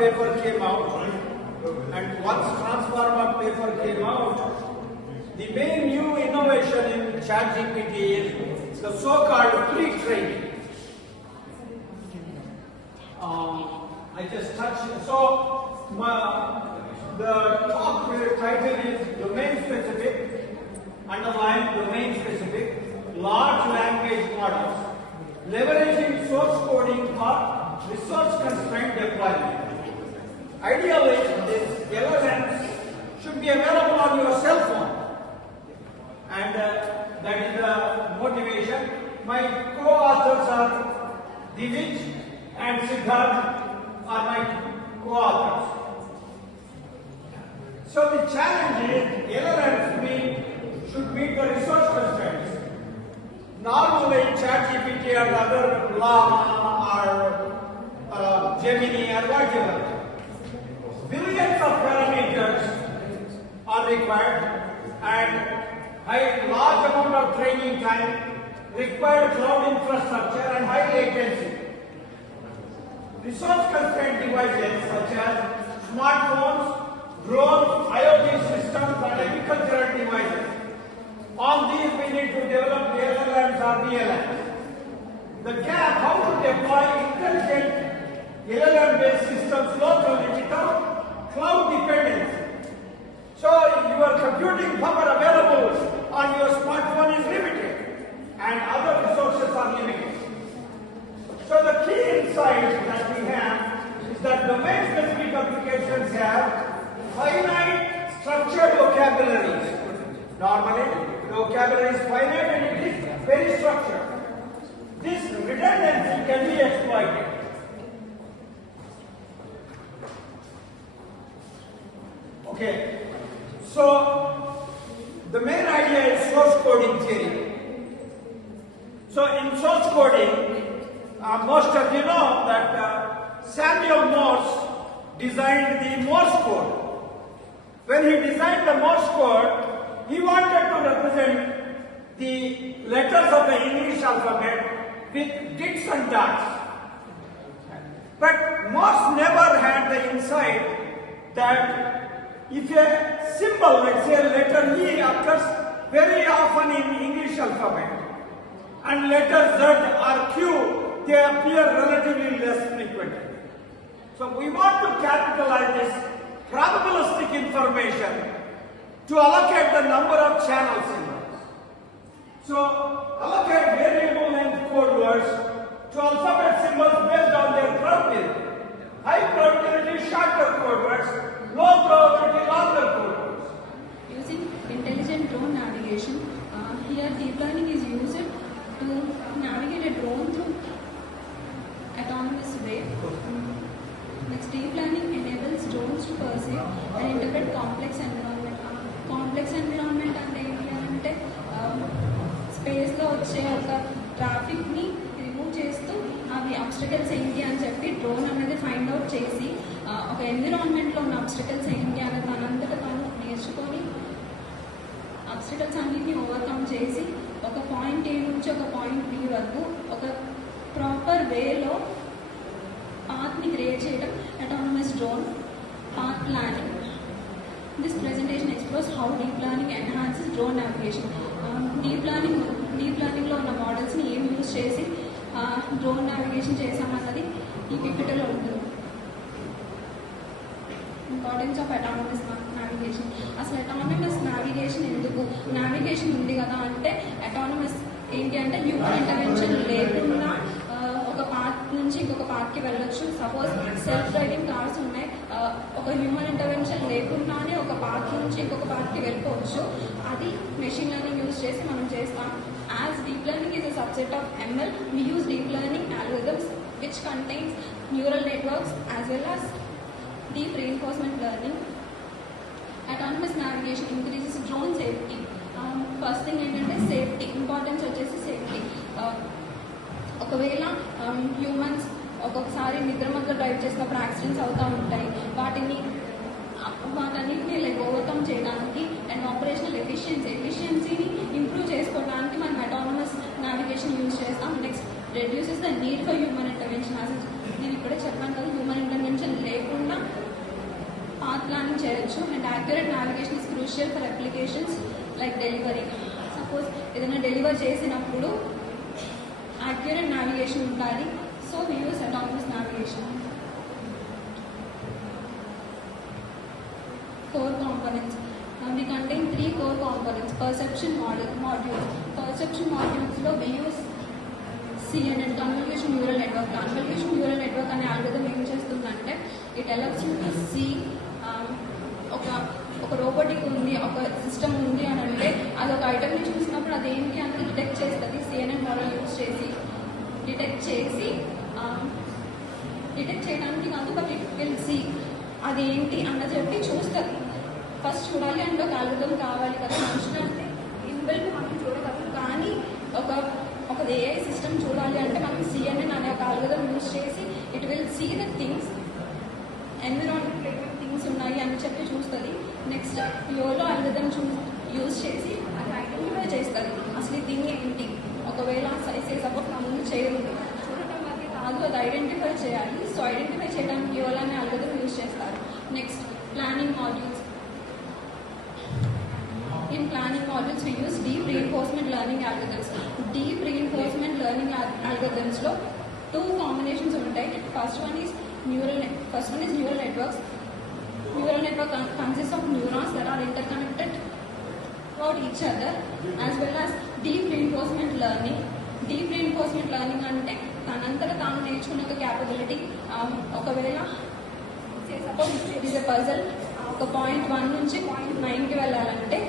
paper came out, and once transformer paper came out, the main new innovation in ChatGPT is the so-called pre-training. I just touched it. So the top title is domain specific, underline domain specific, large language models, leveraging source coding for resource constraint deployment. Ideally, this LLMs should be available on your cell phone, and that is the motivation. My co-authors are Divij and Siddharth are my co-authors. So the challenge is LLMs should meet the resource constraints. Normally ChatGPT or other Llama or Gemini or whatever, billions of parameters are required and large amount of training time, required cloud infrastructure and high latency. Resource constraint devices such as smartphones, drones, IoT systems and agricultural devices. On these we need to develop LLMs or VLMs. The gap, how to deploy intelligent LLM-based systems locally without cloud dependency. So your computing power available on your smartphone is limited and other resources are limited. So the key insight that we have is that domain-specific applications have finite structured vocabularies. Normally, the vocabulary is finite and it is very structured. This redundancy can be exploited. Okay, so the main idea is source coding theory. So in source coding, most of you know that Samuel Morse designed the Morse code. When he designed the Morse code, he wanted to represent the letters of the English alphabet with dits and dots. But Morse never had the insight that if a symbol, let's say letter E, occurs very often in English alphabet, and letter Z or Q, they appear relatively less frequently. So we want to capitalize this probabilistic information to allocate the number of channel symbols. So allocate variable length code words to alphabet symbols based on their probability. High probability shorter code words, low probability longer code words. Using intelligent drone navigation, here deep learning is used to navigate a drone through autonomous way. Next, deep learning enables drones to perceive and interpret complex environment. Complex environment అంటే స్పేస్ లో వచ్చే ఒక ట్రాఫిక్ ని రిమూవ్ చేస్తూ అవి అబ్స్టకల్స్ ఏంటి అని చెప్పి డ్రోన్ అనేది ఫైండ్ అవుట్ చేసి ఒక ఎన్విరాన్మెంట్ లో ఉన్న అబ్స్టకల్స్ ఏంటి అని తనంతట తాను నేర్చుకొని అబ్స్టకల్స్ అన్నిటిని ఓవర్కమ్ చేసి ఒక పాయింట్ ఏ నుంచి ఒక పాయింట్ బి వరకు ఒక ప్రాపర్ వేలో పాత్ని క్రియేట్ చేయడం autonomous drone path planning. This presentation explores how deep learning enhances drone navigation. Deep learning లో ఉన్న మోడల్స్ ని ఏం యూజ్ చేసి డ్రోన్ నావిగేషన్ చేసామన్నది ఈ పిపిటీలో ఉంటుంది. Importance of autonomous navigation. అసలు autonomous navigation ఎందుకు? నావిగేషన్ ఉంది కదా అంటే autonomous ఏంటి అంటే హ్యూమన్ ఇంటర్వెన్షన్ లేకుండా ఒక పార్ట్ నుంచి ఇంకొక పార్ట్కి వెళ్ళొచ్చు. సపోజ్ సెల్ఫ్ డ్రైవింగ్ కార్స్ ఉన్నాయి, ఒక హ్యూమన్ ఇంటర్వెన్షన్ లేకుండానే ఒక పార్ట్ నుంచి ఇంకొక పార్ట్కి వెళ్ళిపోవచ్చు. అది మెషిన్ లెర్నింగ్ యూజ్ చేసి మనం చేస్తాం. As deep learning is a subset of ML, we use deep learning algorithms which contains neural networks as well as deep reinforcement learning. Autonomous navigation increases drone safety. First thing ఏంటంటే safety, importance వచ్చేసి సేఫ్టీ. ఒకవేళ హ్యూమన్స్ ఒక్కొక్కసారి నిద్ర మధ్య డ్రైవ్ చేసినప్పుడు యాక్సిడెంట్స్ అవుతూ ఉంటాయి. వాటన్నిటిని ఓవర్కమ్ చేయడానికి అండ్ ఆపరేషనల్ ఎఫిషియన్సీని ఇంప్రూవ్ చేసుకోవడానికి మనం autonomous navigation యూజ్ చేస్తాం. Next reduces the need for human intervention. అసలు నేను ఇక్కడే చెప్పాను కదా, హ్యూమన్ ఇంటర్వెన్షన్ లేకుండా పాత్ ప్లానింగ్ చేయొచ్చు. And accurate navigation is crucial for applications like delivery. Suppose ఏదైనా డెలివర్ చేసినప్పుడు యాక్యురేట్ నావిగేషన్ ఉండాలి. So we use autonomous navigation. Core components. We contain 3 core components. Perception modules. Perception modules lo we use CNN, convolution neural network. Convolution neural network అనే algorithm ఏం చేస్తుందంటే it allows you to see ఒక రోబోటిక్ ఉంది, ఒక సిస్టమ్ ఉంది అని అంటే అది ఒక ఐటమ్ని చూసినప్పుడు అది ఏంటి అనేది డిటెక్ట్ చేస్తుంది. CNN మోడల్ యూజ్ చేసి డిటెక్ట్ చేయడానికి కాదు, బట్ ఇట్ విల్ సీ అది ఏంటి అన్నది చెప్పి చూస్తుంది. ఫస్ట్ చూడాలి అంటే ఒక అల్గోరిథం కావాలి కదా. మనుషులు అంటే ఇన్బిల్ట్ మనం చూడగలం, కానీ ఒక ఏఐ సిస్టమ్ చూడాలి అంటే మనం CNN అనే ఒక అల్గోరిథం యూజ్ చేసి it will see the things, environment things ఉన్నాయి అని చెప్పి చూస్తుంది. నెక్స్ట్ యోలో అల్గోరిథం యూజ్ చేసి అది ఐడెంటిఫై చేస్తుంది అసలు ఈ థింగ్ ఏంటి. ఒకవేళ సైజ్ సపోజ్ నా ముందు చేయరు చూడటం వరకు కాదు, అది ఐడెంటిఫై చేయాలి. సో ఐడెంటిఫై చేయడానికి యోలో అనే అల్గోరిథం యూజ్ చేస్తారు. Next planning modules. In planning modules, we use deep reinforcement learning algorithms. Deep reinforcement learning algorithms lo 2 combinations ఉంటాయి. First one is neural networks. Neural network consists of neurons that are interconnected throughout each other, as well as deep reinforcement learning. Deep reinforcement learning అంటే తనంతట తాను నేర్చుకునే ఒక క్యాపబిలిటీ. ఒకవేళ suppose it is a puzzle, ఒక పాయింట్ 1 నుంచి పాయింట్ 9కి వెళ్ళాలంటే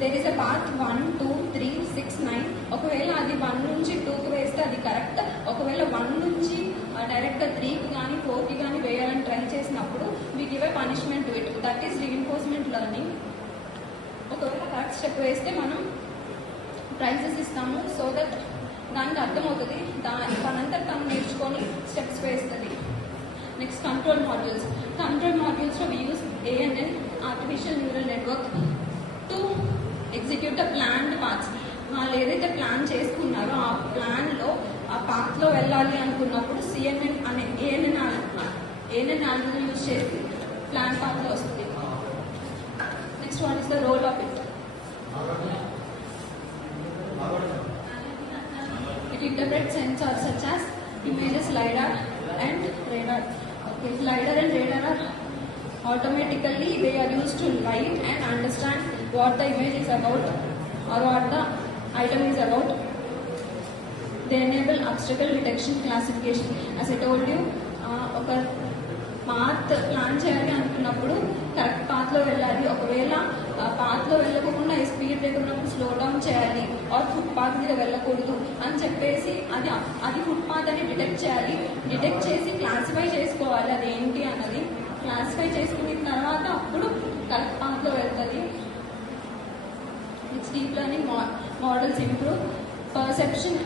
దేర్ ఈస్ ఎ పాత్ 1, 2, 3, 6, 9. ఒకవేళ అది 1 నుంచి 2కి వేస్తే అది కరెక్ట్. ఒకవేళ 1 నుంచి డైరెక్ట్గా 3కి కానీ 4కి కానీ వేయాలని ట్రై చేసినప్పుడు we give a punishment to it. That is reinforcement learning. ఒకవేళ కరెక్ట్ స్టెప్ వేస్తే మనం ప్రైజెస్ ఇస్తాము, సో దట్ దానికి అర్థమవుతుంది, తనంతా తను నేర్చుకొని స్టెప్స్ వేస్తుంది. Next control modules. కంట్రోల్ మాడ్యూల్స్లో we use ANN, artificial neural network, to execute the planned paths. వాళ్ళు ఏదైతే ప్లాన్ చేసుకున్నారో ఆ ప్లాన్లో ఆ పాత్లో వెళ్ళాలి అనుకున్నప్పుడు CNN అనే ANN ఆల్గోరిథం యూజ్ చేసి ప్లాన్ పాత్లో వస్తుంది. Next what is the role of it? It interprets sensors such as images, LiDAR and radar. Okay, LiDAR and radar are automatically they are used to light and understand what the image is about or what the item is about. They enable obstacle detection, classification. As I told you, ఒక path plan చేయాలి అనుకున్నప్పుడు కరెక్ట్ పాత్లో వెళ్ళాలి. ఒకవేళ పాత్లో వెళ్ళకుండా స్పీడ్ లేకున్నప్పుడు slow down చేయాలి, ఆర్ ఫుట్ పాత్ మీద వెళ్ళకూడదు అని చెప్పేసి అది ఫుట్ పాత్ అని డిటెక్ట్ చేయాలి. డిటెక్ట్ చేసి క్లాసిఫై చేసుకోవాలి అది ఏంటి అన్నది. క్లాసిఫై చేసుకున్న తర్వాత అప్పుడు కరెక్ట్ పాత్లో వెళ్తుంది. Next deep learning models improve perception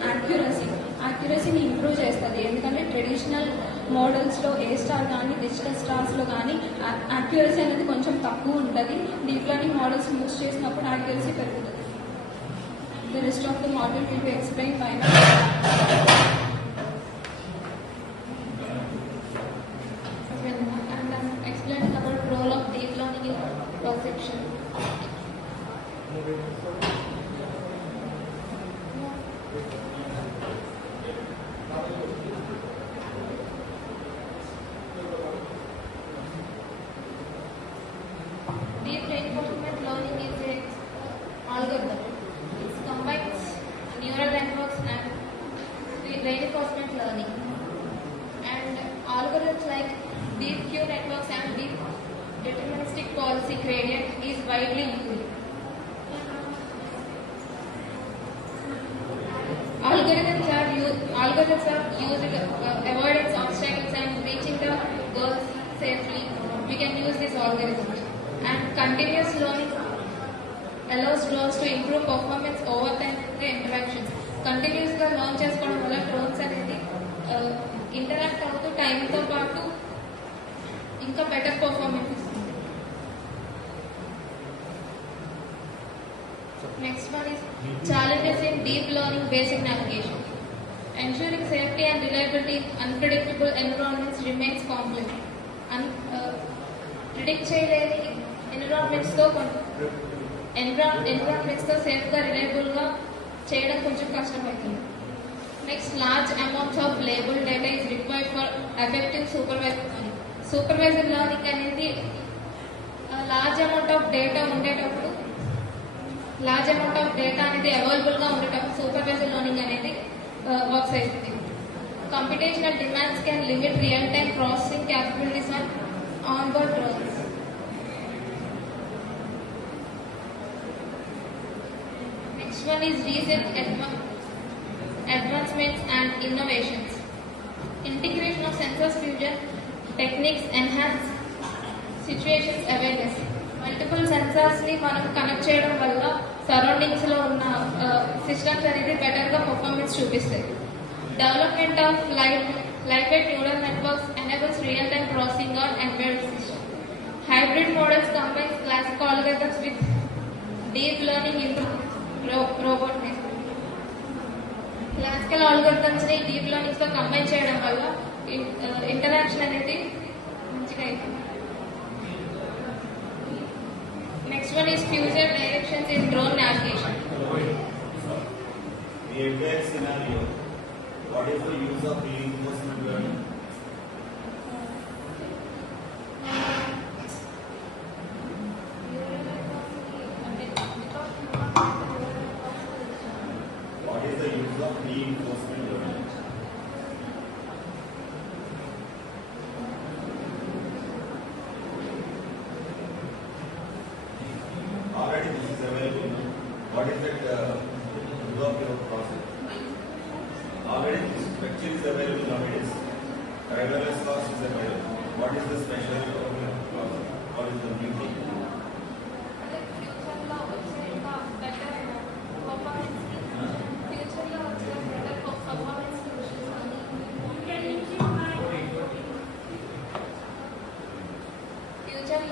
యాక్యురసీని ఇంప్రూవ్ చేస్తుంది. ఎందుకంటే ట్రెడిషనల్ మోడల్స్లో A* కానీ డిజిటల్ స్టార్స్లో కానీ యాక్యురసీ అనేది కొంచెం తక్కువ ఉంటుంది. డీప్ లెర్నింగ్ మోడల్స్ యూజ్ చేసినప్పుడు యాక్యురసీ పెరుగుతుంది. The rest of the model will be explain by me. Explain about role of deep learning in perception. Deep reinforcement learning is a algorithm. It combines neural networks and reinforcement learning. And algorithms like deep Q networks and deep deterministic policy gradient is widely used. Algorithms are used avoidance obstacles and reaching the goals safely. We can use this algorithm. And continuous learning allows drones to improve performance over time in the interactions. Continuous గా లర్న్ చేసుకోవడం వల్ల డ్రోన్స్ అనేది ఇంటరాక్ట్ అవుతూ టైంతో పాటు ఇంకా better performance ఇస్తుంది. Next one is challenges in deep learning basic navigation. Ensuring safety and reliability in unpredictable environments remains complex. Predict చేయలేని environments తో safe గా reliable గా చేయడం కొంచెం కష్టమవుతుంది. Next, large amounts of label data is required for effective supervisor learning. Supervisor learning అనేది large amount of data ఉండేటప్పుడు అనేది అవైలబుల్ గా ఉండేటప్పుడు సూపర్వైజర్ లెర్నింగ్ అనేది వర్క్స్ అవుతుంది. Computational demands can limit real-time processing capabilities on onboard drones. Next one is recent advancements and innovations. Integration of sensors fusion techniques enhance situations awareness. Multiple sensors ని మనం కనెక్ట్ చేయడం వల్ల సరౌండింగ్స్ లో ఉన్న సిస్టమ్స్ అనేది బెటర్ గా పర్ఫార్మెన్స్ చూపిస్తాయి. Development of lightweight neural networks enables real-time processing on embedded systems. Hybrid models combines classical algorithms with deep learning into robot network. Classical algorithms ని deep learning తో కంబైన్ చేయడం వల్ల ఇంటరాక్షన్ అనేది మంచిగా అవుతుంది. Next one is future directions in drone navigation. The exact scenario. What is the use of reinforcement learning? What is the use of reinforcement learning? Already this is available. What is it use of your process? Already this structure is available nowadays. Driverless class is available. What is the special class? What is the new thing? Future